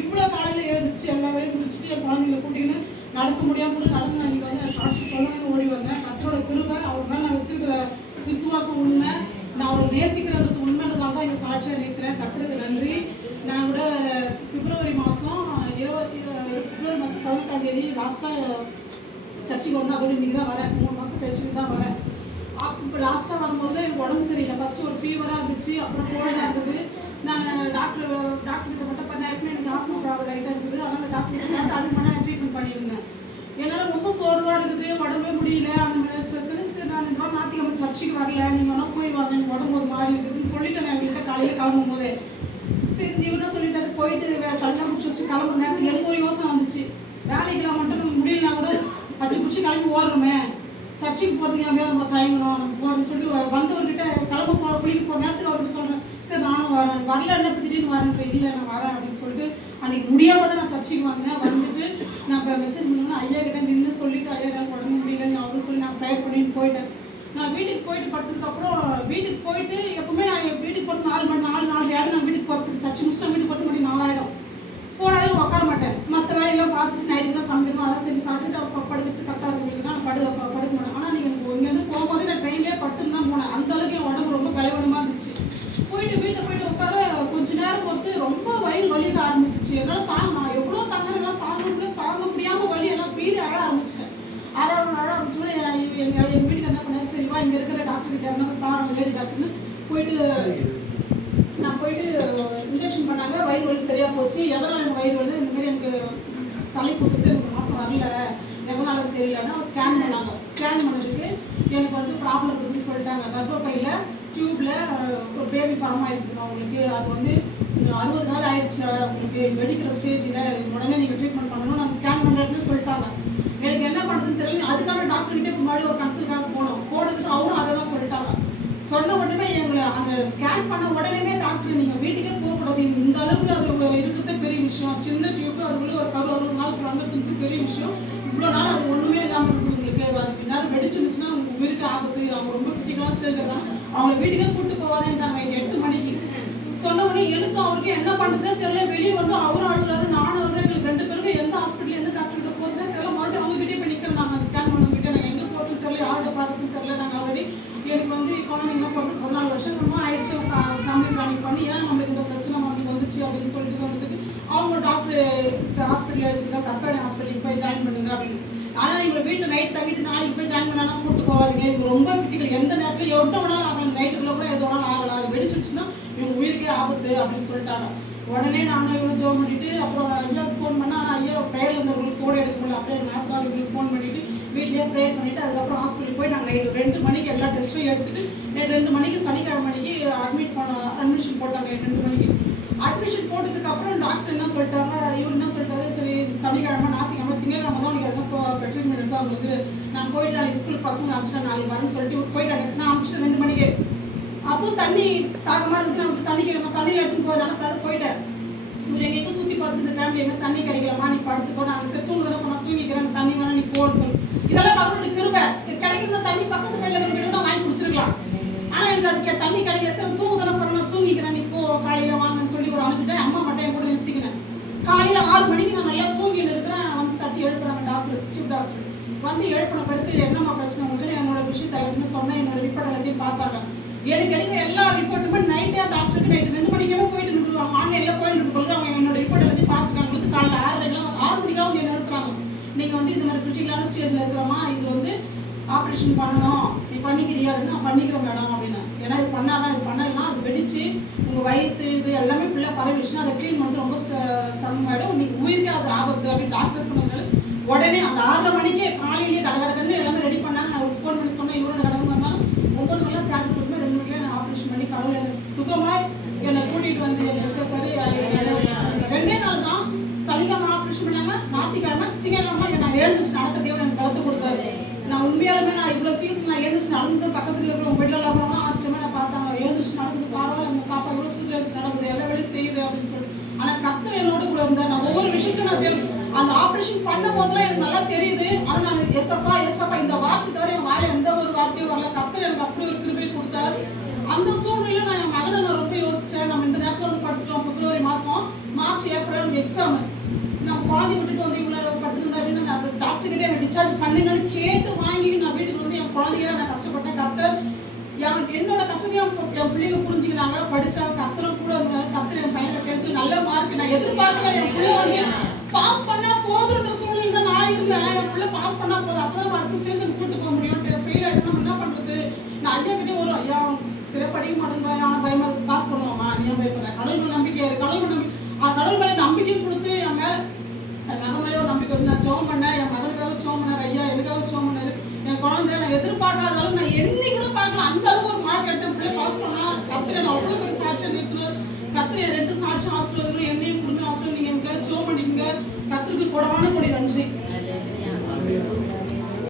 இவ்வளோ காலையில் எழுந்துச்சு எல்லா வேலையும் முடிச்சுட்டு என் குழந்தைங்களை கூட்டிக்கின்னு நடக்க முடியாமல் கூட நடந்து நான் இன்றைக்கி வந்து சாட்சி சொல்லணும்னு ஓடி வந்தேன். கர்த்தரோட கிருபை, அவர் மேலே நான் வச்சிருக்கிற விசுவாசம் உண்மை, நான் அவரை நேசிக்கிறது உண்மைன்றதால தான் எங்கள் சாட்சியாக நிற்கிறேன். கர்த்தருக்கு நன்றி. நான் கூட பிப்ரவரி மாதம் 18ஆம் தேதி லாஸ்ட்டாக சர்ச்சுக்கு வந்தேன். அதோட இன்றைக்கி தான் வரேன். 3 மாதம் கழிச்சுட்டு தான் வரேன். இப்போ லாஸ்ட்டாக வரும்போது எனக்கு உடம்பு சரியில்லை. ஃபஸ்ட்டு ஒரு ஃபீவராக இருந்துச்சு, அப்புறம் கோல்டாக இருந்தது. நான் டாக்டர்கிட்ட மட்டும் பண்ணேன். எனக்கு ஆஸ்மா ப்ராப்ளம் லைட்டாக இருக்குது. அதனால் டாக்டர் அதுக்கு முன்னாடி நான் ட்ரீட்மெண்ட் பண்ணியிருந்தேன். என்னால் ரொம்ப சோர்வாக இருக்குது, உடம்பே முடியல. அந்த மாதிரி பிரச்சனை. சரி, நான் இந்த மாதிரி ஞாயிற்றுக்கிழமை சர்ச்சுக்கு வரல, நீங்கள் வேணால் போய் வாங்க, எனக்கு உடம்பு ஒரு மாதிரி இருக்குதுன்னு சொல்லிட்டேன். நான் எங்கள்கிட்ட காலையில் கிளம்பும் போதே சரி இவனா சொல்லிட்டாரு. போயிட்டு கல்யாணம் முடிச்சு வச்சுட்டு கிளம்புற நேரத்தில் எனக்கு ஒரு யோசனை வந்துச்சு. வேலைக்கெல்லாம் மட்டும் முடியலனா கூட பிடிச்சி கிளம்பி ஓடுறோமே, சர்ச்சுக்கு போகிறதுக்கு நம்ம தயங்கணும், நம்ம போகிறோம்னு சொல்லி வந்தவர்கிட்ட கிளம்ப போகிற குளிக்க போகிற நேரத்துக்கு அவர்கிட்ட சொல்கிறேன், சரி நானும் வரேன். வரல என்ன திடீர்னு வரேன், இல்லை நான் வரேன் அப்படின்னு சொல்லிட்டு அன்றைக்கி முடியாமல் தான் நான் சர்ச்சுக்கு வந்தேன். வந்துட்டு நான் இப்போ மெசேஜ் பண்ணேன், ஐயா கிட்ட நின்று சொல்லிவிட்டு ஐயா எனக்கு உடம்பு முடியலன்னு அவரும் சொல்லி நான் ப்ரேயர் பண்ணிட்டு போயிட்டேன். நான் வீட்டுக்கு போயிட்டு படுத்ததுக்கப்புறம் வீட்டுக்கு போயிட்டு எப்பவுமே நான் வீட்டுக்கு போட்டு 4 மணி 4:30 ஆகிடும். நான் வீட்டுக்கு போகிறதுக்கு சர்ச்சு முடிச்சு நான் வீட்டுக்கு போகிறது மணி 4 ஆகிடும். ஃபோனாவே உட்கார மாட்டேன். மற்ற வேலையெல்லாம் பார்த்துட்டு நைட்டுலாம் சமைக்கணும், அதெல்லாம் சரி சாப்பிட்டுட்டு அப்போ படுக்கிறதுக்கு கரெக்டாக இருக்கிறதுக்கு தான் நான் படுக்க மாட்டேன். ஆனால் நீங்கள் இங்கேருந்து போகும்போது நான் ட்ரெயின்லேயே படுத்துன்னு தான் போனேன். அந்த அளவுக்கு என் உடம்பு ரொம்ப பலவீனமாக இருந்துச்சு. போயிட்டு வீட்டில் போயிட்டு உட்கார கொஞ்ச நேரம் பொறுத்து ரொம்ப வயிறு வலிக்க ஆரம்பிச்சிச்சு. என்னால் நான் எவ்வளோ தாங்கலாம் தாங்க முடியாமல் வலி எல்லாம் மீறி அழ ஆரம்பிச்சிட்டேன். அழ ஆரம்பிச்சோன்னா எங்கள் வீட்டுக்கு என்ன பண்ணேன், சரிவா இங்கே இருக்கிற டாக்டர் கிட்ட இருந்தாலும் பாருங்க லேடி டாக்டர்னு நான் போயிட்டு இன்ஜெக்ஷன் பண்ணாங்க. வயிறு வலி சரியாக போச்சு. எதனால் எனக்கு வயிறு வலி, இந்தமாரி எனக்கு தலை கொடுத்து எனக்கு மாதம் வரல, எதனால தெரியலன்னா ஸ்கேன் பண்ணாங்க. ஸ்கேன் பண்ணதுக்கு எனக்கு வந்து ப்ராப்ளம் இருக்குதுன்னு சொல்லிட்டாங்க. கர்ப்பப்பையில் டியூப்பில் ஒரு பேபி ஃபார்ம் ஆகிருக்குமா உங்களுக்கு, அது வந்து 60 நாள் ஆயிடுச்சு, உங்களுக்கு வெடிக்கிற ஸ்டேஜில் உடனே நீங்கள் ட்ரீட்மெண்ட் பண்ணணும்னு அந்த ஸ்கேன் பண்ணுறதுன்னு சொல்லிட்டாங்க. எனக்கு என்ன பண்ணுறதுன்னு தெரியல. அதுக்கான டாக்டர்கிட்ட முன்னாடி ஒரு கன்சல்ட்டாக போனதுக்கு அவரும் அதை தான் சொல்லிட்டாங்க. சொன்ன உடனே எங்களை அந்த ஸ்கேன் பண்ண உடனே டாக்டர் நீங்கள் வீட்டுக்கே போகக்கூடாது, இந்த அளவுக்கு அது இருக்கிறதே பெரிய விஷயம், சின்ன டியூப்பு அதுக்குள்ளே ஒரு 60 நாள் தங்கிறதுக்கு பெரிய விஷயம், இவ்வளோ நாள் அது ஒன்றுமே இல்லாமல் இருக்குது உங்களுக்கு, அதுக்கு நேரம் வெடிச்சிருந்துச்சுன்னா உங்களுக்கு உயிருக்கு ஆபத்து, அவங்க ரொம்ப கிரிட்டிக்கலாக ஸ்டேஜ் இருக்காங்க, அவங்களை வீட்டுக்கே கூப்பிட்டு போவாதேன்ட்டாங்க 8 மணிக்கு. சொன்ன உடனே எனக்கு அவருக்கு என்ன பண்ணுறதுன்னு தெரியல. வெளியே வந்து அவரும் அழுகிறாரு, நானும் அழுகிறேன். எங்களுக்கு 2 பேருக்கும் எந்த ஹாஸ்பிட்டல் எந்த டாக்டர்கிட்ட போகிறதுன்னு தெரியல. மறுபடியும் அவங்ககிட்டே போய் நிற்கிறோம். நாங்கள் ஸ்கேன் பண்ணவங்ககிட்ட நாங்கள் எங்கே போகிறதுன்னு தெரியல, யார்கிட்ட பார்க்கறதுன்னு தெரியல. நாங்கள் ஆல்ரெடி எனக்கு வந்து குழந்தைங்க போட்டு 14 வருஷம் ரொம்ப ஆயிடுச்சு. ஃபேமிலி பிளானிங் பண்ணி ஏன் நம்மளுக்கு இந்த பிரச்சனை நம்மளுக்கு வந்துச்சு அப்படின்னு சொல்லிட்டு வந்ததுக்கு அவங்க டாக்டர் ஹாஸ்பிட்டல் இருக்குதா, கற்பனை ஹாஸ்பிட்டலுக்கு போய் ஜாயின் பண்ணுங்க அப்படின்னு. ஆனால் எங்களை வீட்டில் நைட் தங்கிட்டு நாளைக்கு போய் ஜாயின் பண்ணாலும் கூப்பிட்டு போகாதீங்க, இவங்க ரொம்ப கிரிட்டிக்கல், எந்த நேரத்தில் எவ்வளோ வேணாலும் ஆகலாம், நைட்டுக்குள்ளே கூட எது வேணாலும் ஆகலாம், அது வெடிச்சிருச்சுன்னா இவங்க உயிருக்கே ஆபத்து அப்படின்னு சொல்லிட்டாங்க. உடனே நானும் இவ்வளோ ஜோம் பண்ணிட்டு அப்புறம் ஐயாவுக்கு ஃபோன் பண்ணேன். ஆனால் ஐயா ப்ரேயர் இருந்தவங்களுக்கு ஃபோன் எடுக்க முடியல. அப்படியே நேரத்தில் இவங்களுக்கு ஃபோன் பண்ணிவிட்டு வீட்லேயே ப்ரேயர் பண்ணிவிட்டு அதுக்கப்புறம் ஹாஸ்பிட்டலுக்கு போய் நாங்கள் நைட்டு 2 மணிக்கு எல்லா டெஸ்ட்டும் எடுத்துட்டு நைட் 2 மணிக்கு சனிக்கிழமை மணிக்கு அட்மிஷன் போட்டாங்க. 2 மணிக்கு அட்மிஷன் போட்டதுக்கப்புறம் டாக்டர் என்ன சொல்லிட்டாங்க, இவர் என்ன சொல்லிட்டாரு, சரி சனிக்கிழமை ஞாயிற்றுக்கிழமை திங்கக்கிழமை தான் உனக்கு எதனா ட்ரீட்மெண்ட் எடுத்து அவங்களுக்கு நான் போயிட்டு நாளைக்கு ஸ்கூலுக்கு பசங்க அனுப்பிச்சிட்டேன், நாளைக்கு வரேன்னு சொல்லிட்டு இவர் போயிட்டாங்க. நான் அனுப்பிச்சிட்டேன் 2 மணிக்கு. அப்போ தண்ணி தாகமாக இருக்குது, நான் தண்ணி எடுத்துன்னு போய் போயிட்டேன். இவர் எங்கேயும் சுற்றி பார்த்துட்டு இந்த டைம்ல எங்கே தண்ணி கிடைக்கலமா, நீ படுத்துக்கோ, நான் செத்துங்க தானே நான் தூங்கிக்கிறேன், தண்ணி வேணா நீ போன்னு சொல்லி இதெல்லாம் கடவுளுடைய கிருபை. கிடைக்கிற தண்ணி பக்கத்து வீட்டில் நான் வாங்கி குடிச்சிருக்கலாம். ஆனால் எனக்கு அதுக்கு தண்ணி கிடைக்கல. சரி தூங்க தானே போகிறேன், நான் தூங்கிக்கிறேன், நீ போ காலையில் வாங்கன்னு சொல்லி ஒரு அனுப்பிட்டேன். அம்மா மட்டும் கூட நிறுத்திக்கினேன். காலையில் 6 மணிக்கு நான் நல்லா தூங்கின்னு இருக்கிறேன். வந்து தட்டி எழுப்புறாங்க டாக்டர், சீஃப் டாக்டர் வந்து எழுப்பின பிறகு என்னம்மா பிரச்சனை உங்களுக்கு என்னோட விஷயத்தை எல்லாத்தையும் சொன்னேன். என்னோட ரிப்போர்ட் எல்லாத்தையும் பார்த்தாங்க. எனக்கு எடுக்கிற எல்லா ரிப்போர்ட்டுமே நைட்டே டாக்டருக்கு நைட்டு 2 மணிக்கெல்லாம் போயிட்டு நின்றுவாங்க. ஆன்லைனில் போயிட்டு பொழுது அவங்க என்னோட ரிப்போர்ட் எல்லாத்தையும் பார்த்துட்டாங்க. காலையில் 6 மணிக்காக வந்து என்ன எழுப்புறாங்க, நீங்கள் வந்து இந்த மாதிரி கிரிட்டிக்கலான ஸ்டேஜில் இருக்கிறோமா, இது வந்து ஆப்ரேஷன் பண்ணணும், நீ பண்ணிக்கிறியா, நான் பண்ணிக்கிறேன் மேடம் அப்படின்னு. ஏன்னா இது பண்ணாதான், இது பண்ணலைன்னா அது வெடிச்சு உங்கள் வயிற்று இது எல்லாமே ஃபுல்லாக பரவிடுச்சுன்னா அதை க்ளீன் பண்ணுறது ரொம்ப சிரமமாயிடும், உங்களுக்கு உயிருக்கே அது ஆபத்து அப்படின்னு டாக்டர் சொன்னதுனால உடனே அந்த 6:30 மணிக்கே காலையிலேயே கடகடன்னு எல்லாமே ரெடி பண்ணாங்க. நான் ஒரு ஃபோன் பண்ணி சொன்னேன், இவரோட கடவுள் வந்தாலும் 9 மணிலாம் தேட்டர் கொடுத்து 2 மணிக்கெலாம் நான் ஆப்ரேஷன் பண்ணி கடவுள் என்னை சுகமாக என்னை கூட்டிகிட்டு வந்து எனக்கு சரி 2 நாள் தான். சனிக்கிழமை ஆப்ரேஷன் பண்ணாங்க, ஞாயிற்றுக்கிழமை திங்கக்கிழமை நான் எழுந்துச்சு நடக்க தேவை எனக்கு கருத்து கொடுத்தாரு. நான் உண்மையாலுமே நான் இவ்வளோ சீக்கிரம் நான் எழுந்துச்சு நடந்து பக்கத்தில் இருக்கிற வீட்டில் இல்லாமல் ஆச்சரியமா நான் பார்த்தாங்க. எழுந்துச்சு நடந்து பரவாயில்ல, அந்த பாப்பா எவ்வளோ சீக்கிரம் எழுந்துச்சு நடக்குது, எல்லா வேலையும் செய்யுது அப்படின்னு சொல்லிட்டு. ஆனால் கர்த்தர் என்னோட கூட இருந்தார். நான் ஒவ்வொரு விஷயத்தையும் நான் அந்த ஆப்ரேஷன் பண்ணும் போதுலாம் எனக்கு நல்லா தெரியுது. ஆனால் நான் எஸ்அப்பா இந்த வார்த்தை தவிர என் வாயில எந்த ஒரு வார்த்தையும் வரல. கர்த்தர் எனக்கு அப்படி ஒரு கிருபை கொடுத்தாரு. அந்த சூழ்நிலையில் நான் என் மகனை நான் ரொம்ப யோசித்தேன். நம்ம இந்த நேரத்தில் வந்து படுத்துட்டோம். பிப்ரவரி மாதம், மார்ச், ஏப்ரல் எக்ஸாம் எக்ஸாம் நம்ம குழந்தைய விட்டுட்டு வந்து இவ்வளோ படுத்துருந்தா அப்படின்னு நான் டாக்டர் கிட்டே எனக்கு டிஸ்சார்ஜ் பண்ணுங்கன்னு கேட்டு வாங்கி நான் வீட்டுக்கு வந்து என் குழந்தைய நான் கஷ்டப்பட்டேன். கர்த்தர் என்னோட கஷ்டத்தையும் என் பிள்ளைங்க புரிஞ்சுக்கிறாங்க. படிச்சா கர்த்தரும் கூட கர்த்தர் என் பையனை கேட்டு நல்ல மார்க் நான் எதிர்பார்க்கல. என் பிள்ளை வந்து பாஸ் பண்ணா போதுன்ற சூழ்நிலை தான் நான் இருந்தேன். என் பிள்ளை பாஸ் பண்ணா போதும், அப்பதான் அடுத்த ஸ்டேஜுக்கு கூட்டு போக முடியும். ஃபெயில் ஆகிட்டு நம்ம என்ன பண்றது? நான் ஐயா கிட்டே ஒரு ஐயா சில படிக்க மாட்டேன், ஆனால் பயமா பாஸ் பண்ணுவாமா, நீ ஏன் பயப்படுற? கடவுள் நம்பிக்கை, கடவுள் மேலே நம்பிக்கை கொடுத்து என் மேலே என் மகன் மேலே ஒரு நம்பிக்கை வச்சு நான் ஜெபம் பண்ணேன். என் மகனுக்காக ஜெபம் பண்ணார், ஐயா எனக்காக ஜெபம் பண்ணாரு. என் குழந்தை நான் எதிர்பார்க்காத அளவுக்கு நான் எண்ணி கூட பார்க்கல, அந்த அளவுக்கு ஒரு மார்க் எடுத்தேன். பிள்ளை பாஸ் பண்ணா கத்திர நான் அவ்வளோ பெரிய சாட்சியம் நிறுத்துவேன். கத்திர 2 சாட்சியம் ஆசிரியர்களும் என்னையும் கொடுங்க ஆசிரியர், நீங்கள் எங்களுக்காக ஜெபம் பண்ணிக்கங்க. கத்திரிக்கு கொடான கொடி நன்றி.